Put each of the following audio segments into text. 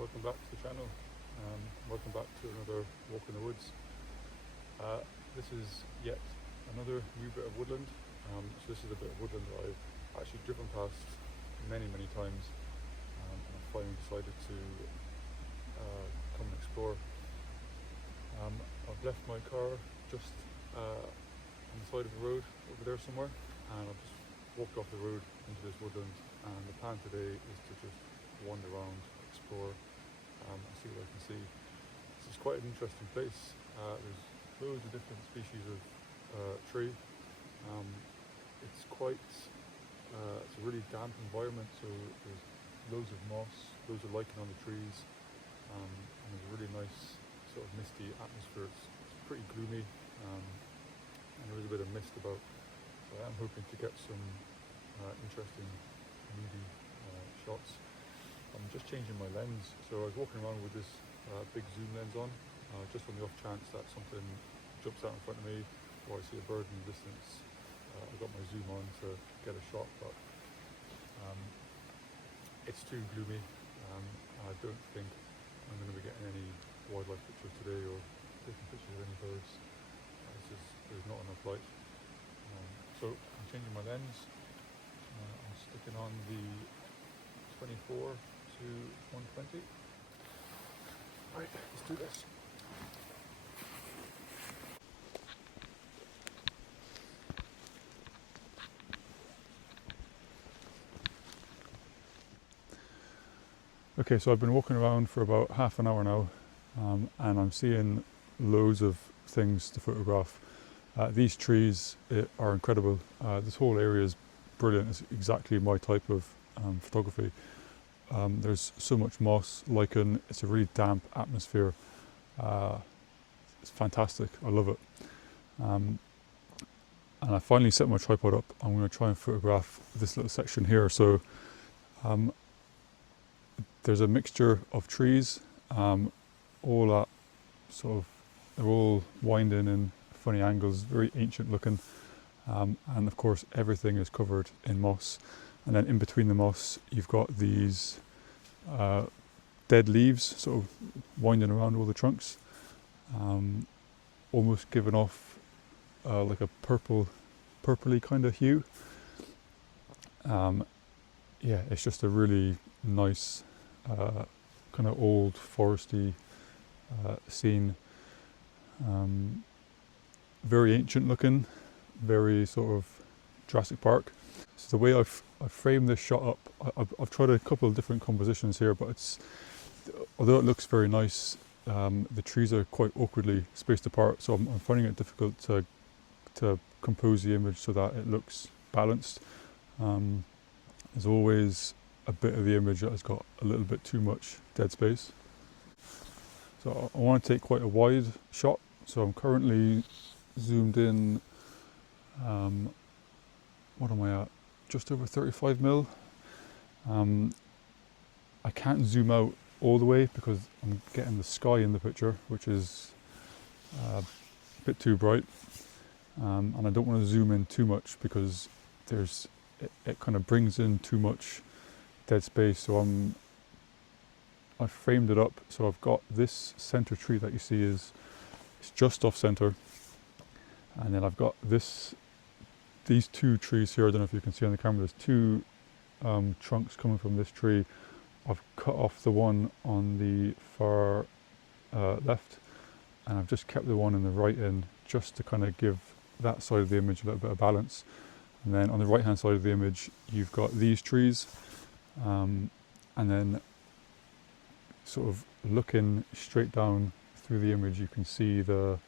welcome back to the channel. Welcome back to another walk in the woods. This is yet another new bit of woodland. So this is a bit of woodland that I've actually driven past many times, and I finally decided to come and explore. I've left my car just on the side of the road over there somewhere, and I've just walked off the road into this woodland, and the plan today is to just wander around, explore, and see what I can see. This is quite an interesting place. There's loads of different species of tree. It's it's a really damp environment, so there's loads of moss, loads of lichen on the trees, and there's a really nice sort of misty atmosphere. It's pretty gloomy, and there is a bit of mist about, so I am hoping to get some interesting moody shots. I'm just changing my lens, so I was walking around with this big zoom lens on, just on the off chance that something jumps out in front of me or I see a bird in the distance. I got my zoom on to get a shot, but it's too gloomy. I don't think I'm going to be getting any wildlife pictures today or taking pictures of any birds. There's not enough light. So I'm changing my lens. I'm sticking on the 24 to 120. Right, let's do this. Okay, so I've been walking around for about half an hour now, and I'm seeing loads of things to photograph. These trees are incredible. This whole area is brilliant. It's exactly my type of photography. There's so much moss, lichen. It's a really damp atmosphere. It's fantastic. I love it. And I finally set my tripod up. I'm going to try and photograph this little section here. So there's a mixture of trees, all at sort of, they're all winding in funny angles, very ancient looking. And of course everything is covered in moss. And then in between the moss, you've got these dead leaves sort of winding around all the trunks, almost giving off like a purpley kind of hue. Yeah, it's just a really nice kind of old foresty scene. Very ancient looking, very sort of Jurassic Park. So the way I've framed this shot up, I've tried a couple of different compositions here, but although it looks very nice, the trees are quite awkwardly spaced apart, so I'm finding it difficult to compose the image so that it looks balanced. There's always a bit of the image that has got a little bit too much dead space. So I want to take quite a wide shot, so I'm currently zoomed in, what am I at? Just over 35mm. I can't zoom out all the way because I'm getting the sky in the picture, which is a bit too bright, and I don't want to zoom in too much because it kind of brings in too much dead space. So I've framed it up, so I've got this center tree that you see it's just off center, and then I've got these two trees here. I don't know if you can see on the camera, there's two trunks coming from this tree. I've cut off the one on the far left, and I've just kept the one in the right in, just to kind of give that side of the image a little bit of balance. And then on the right hand side of the image, you've got these trees, and then sort of looking straight down through the image, you can see the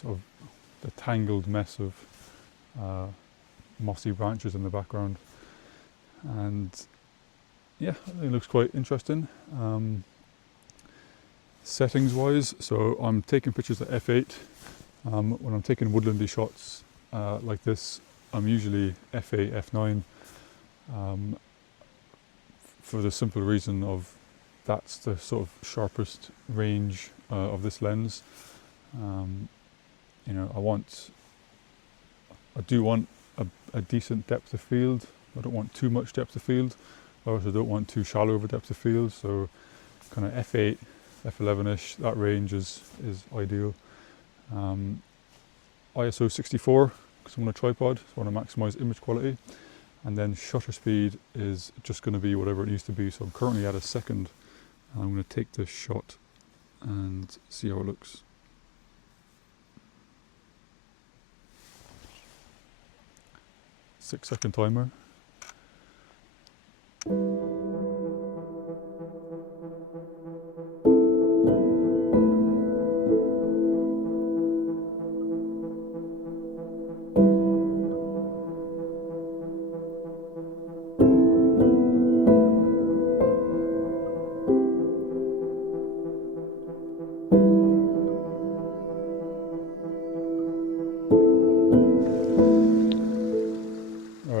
sort of the tangled mess of mossy branches in the background. And yeah, it looks quite interesting. Settings wise, so I'm taking pictures at f8. When I'm taking woodlandy shots like this, I'm usually f8, f9, for the simple reason of that's the sort of sharpest range of this lens. You know, I do want a decent depth of field. I don't want too much depth of field. I also don't want too shallow of a depth of field. So kind of f8, f11ish, that range is ideal. ISO 64 because I'm on a tripod, so I want to maximise image quality. And then shutter speed is just going to be whatever it needs to be. So I'm currently at a second. And I'm going to take this shot and see how it looks. Six-second timer.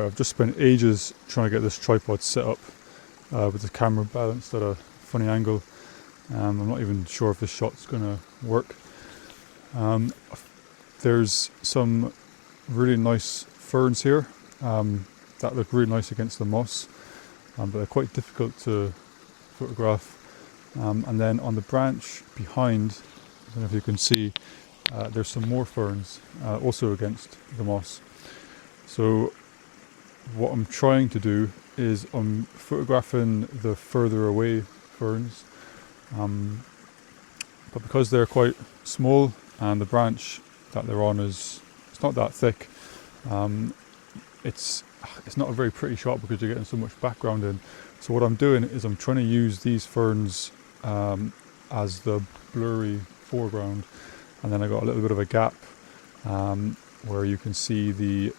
I've just spent ages trying to get this tripod set up with the camera balanced at a funny angle. I'm not even sure if this shot's going to work. There's some really nice ferns here that look really nice against the moss, but they're quite difficult to photograph. And then on the branch behind, I don't know if you can see, there's some more ferns also against the moss. So what I'm trying to do is I'm photographing the further away ferns, but because they're quite small and the branch that they're on it's not that thick, it's not a very pretty shot because you're getting so much background in. So what I'm doing is I'm trying to use these ferns as the blurry foreground, and then I got a little bit of a gap where you can see the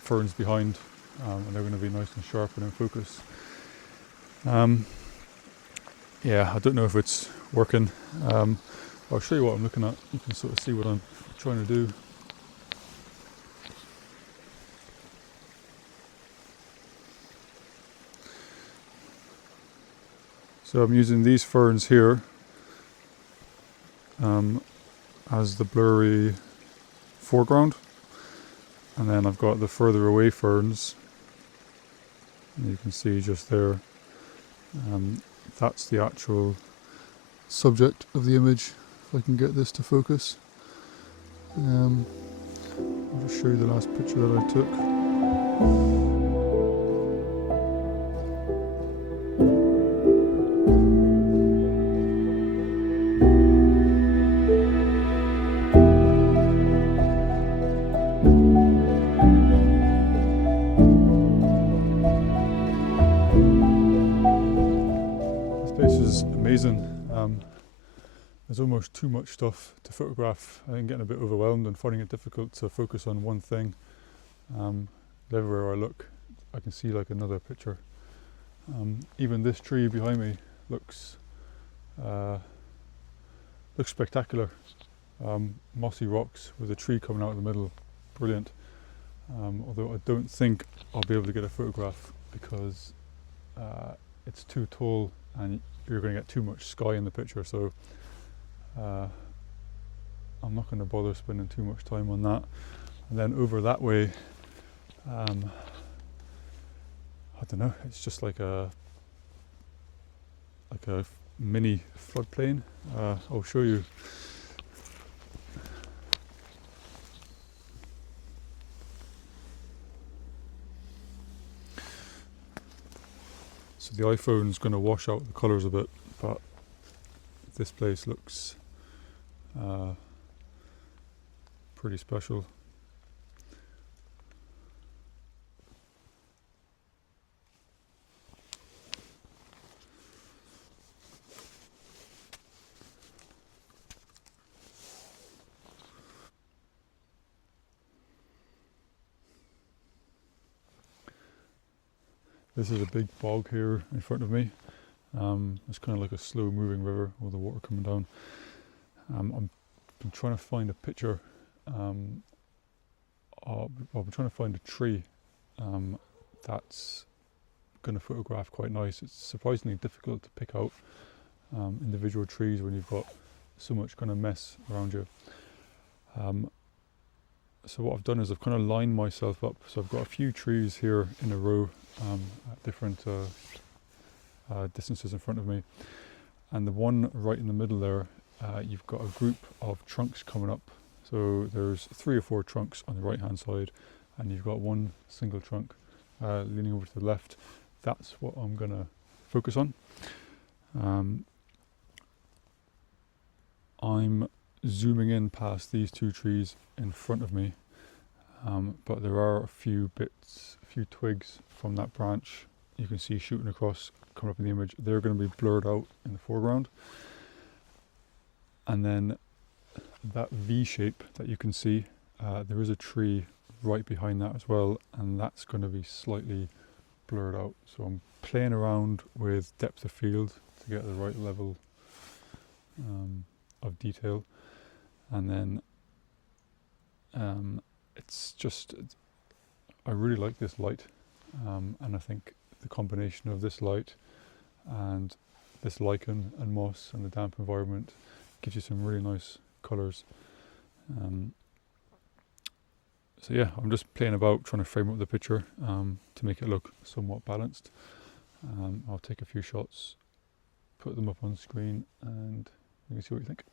ferns behind. And they're going to be nice and sharp and in focus. Yeah, I don't know if it's working. I'll show you what I'm looking at. You can sort of see what I'm trying to do. So I'm using these ferns here as the blurry foreground, and then I've got the further away ferns. And you can see just there, that's the actual subject of the image. If I can get this to focus. I'll just show you the last picture that I took. Amazing. There's almost too much stuff to photograph. I think getting a bit overwhelmed and finding it difficult to focus on one thing. Everywhere I look, I can see like another picture. Even this tree behind me looks spectacular. Mossy rocks with a tree coming out of the middle, brilliant. Although I don't think I'll be able to get a photograph because it's too tall and you're going to get too much sky in the picture, so I'm not going to bother spending too much time on that. And then over that way, I don't know, it's just like a mini floodplain. I'll show you. So the iPhone's going to wash out the colours a bit, but this place looks pretty special. This is a big bog here in front of me. It's kind of like a slow moving river with the water coming down. I'm trying to find a picture. I'm trying to find a tree that's going to photograph quite nice. It's surprisingly difficult to pick out individual trees when you've got so much kind of mess around you. So what I've done is I've kind of lined myself up. So I've got a few trees here in a row at different distances in front of me. and the one right in the middle there, you've got a group of trunks coming up. So there's 3 or 4 trunks on the right hand side, and you've got one single trunk leaning over to the left. That's what I'm going to focus on. I'm zooming in past these 2 trees in front of me, but there are a few twigs from that branch you can see shooting across, coming up in the image. They're going to be blurred out in the foreground. And then that V shape that you can see, there is a tree right behind that as well, and that's going to be slightly blurred out. So I'm playing around with depth of field to get the right level of detail. And then I really like this light, and I think the combination of this light and this lichen and moss and the damp environment gives you some really nice colours. So yeah, I'm just playing about trying to frame up the picture to make it look somewhat balanced. I'll take a few shots, put them up on screen, and you can see what you think.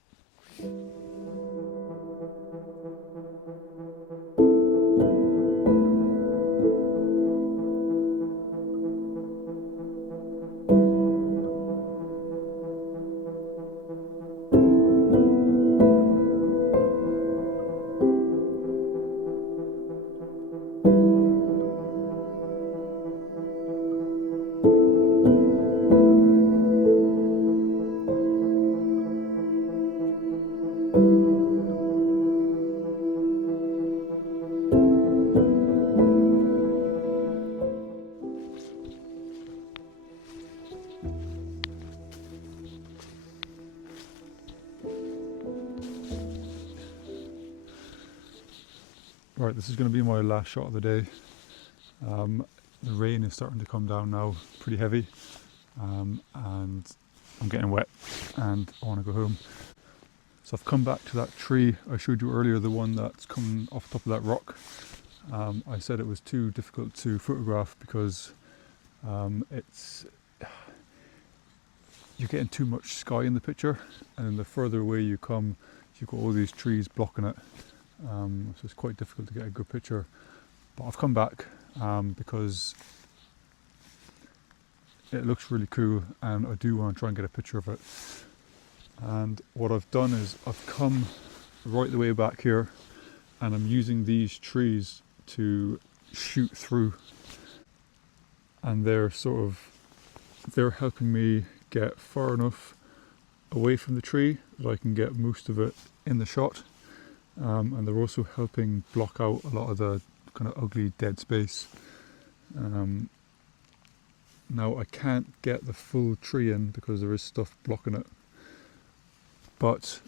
Right, this is going to be my last shot of the day. The rain is starting to come down now, pretty heavy, and I'm getting wet and I want to go home. So I've come back to that tree I showed you earlier, the one that's coming off the top of that rock. I said it was too difficult to photograph because you're getting too much sky in the picture, and then the further away you come, you've got all these trees blocking it. So it's quite difficult to get a good picture. But I've come back because it looks really cool and I do want to try and get a picture of it. And what I've done is I've come right the way back here and I'm using these trees to shoot through, and they're helping me get far enough away from the tree that I can get most of it in the shot. And they're also helping block out a lot of the kind of ugly dead space. Now I can't get the full tree in because there is stuff blocking it, but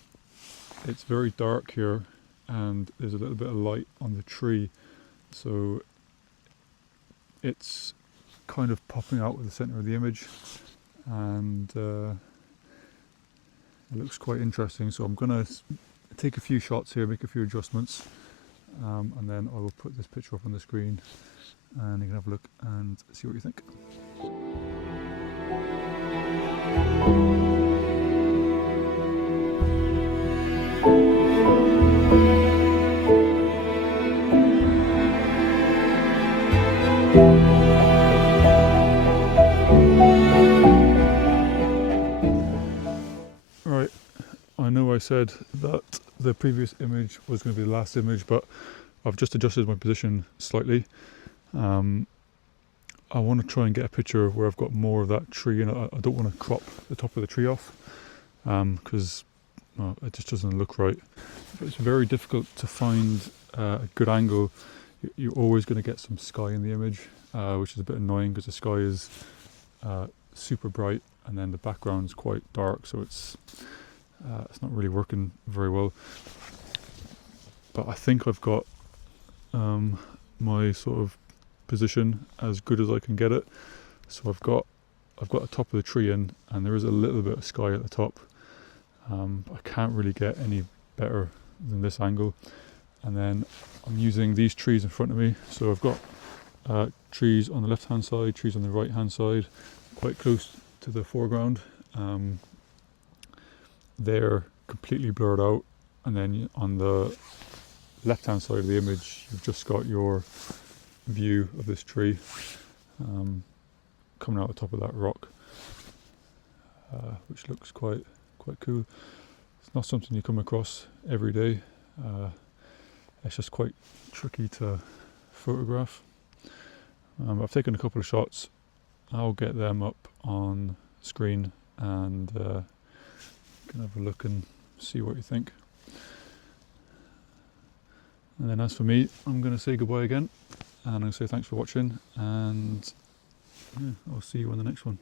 it's very dark here and there's a little bit of light on the tree, so it's kind of popping out with the centre of the image, and it looks quite interesting. So I'm going to take a few shots here, make a few adjustments, and then I will put this picture up on the screen and you can have a look and see what you think. Right, I know I said that the previous image was going to be the last image, but I've just adjusted my position slightly. I want to try and get a picture where I've got more of that tree, and I don't want to crop the top of the tree off because it just doesn't look right. It's very difficult to find a good angle. You're always going to get some sky in the image, which is a bit annoying because the sky is super bright and then the background's quite dark, so it's not really working very well. But I think I've got my sort of position as good as I can get it. So I've got the top of the tree in, and there is a little bit of sky at the top. I can't really get any better than this angle. And then I'm using these trees in front of me. So I've got trees on the left hand side, trees on the right hand side, quite close to the foreground. they're completely blurred out, and then on the left hand side of the image you've just got your view of this tree coming out the top of that rock, which looks quite cool. It's not something you come across every day. It's just quite tricky to photograph. I've taken a couple of shots. I'll get them up on screen and you can have a look and see what you think. And then as for me, I'm going to say goodbye again, and I'm going to say thanks for watching, and yeah, I'll see you on the next one.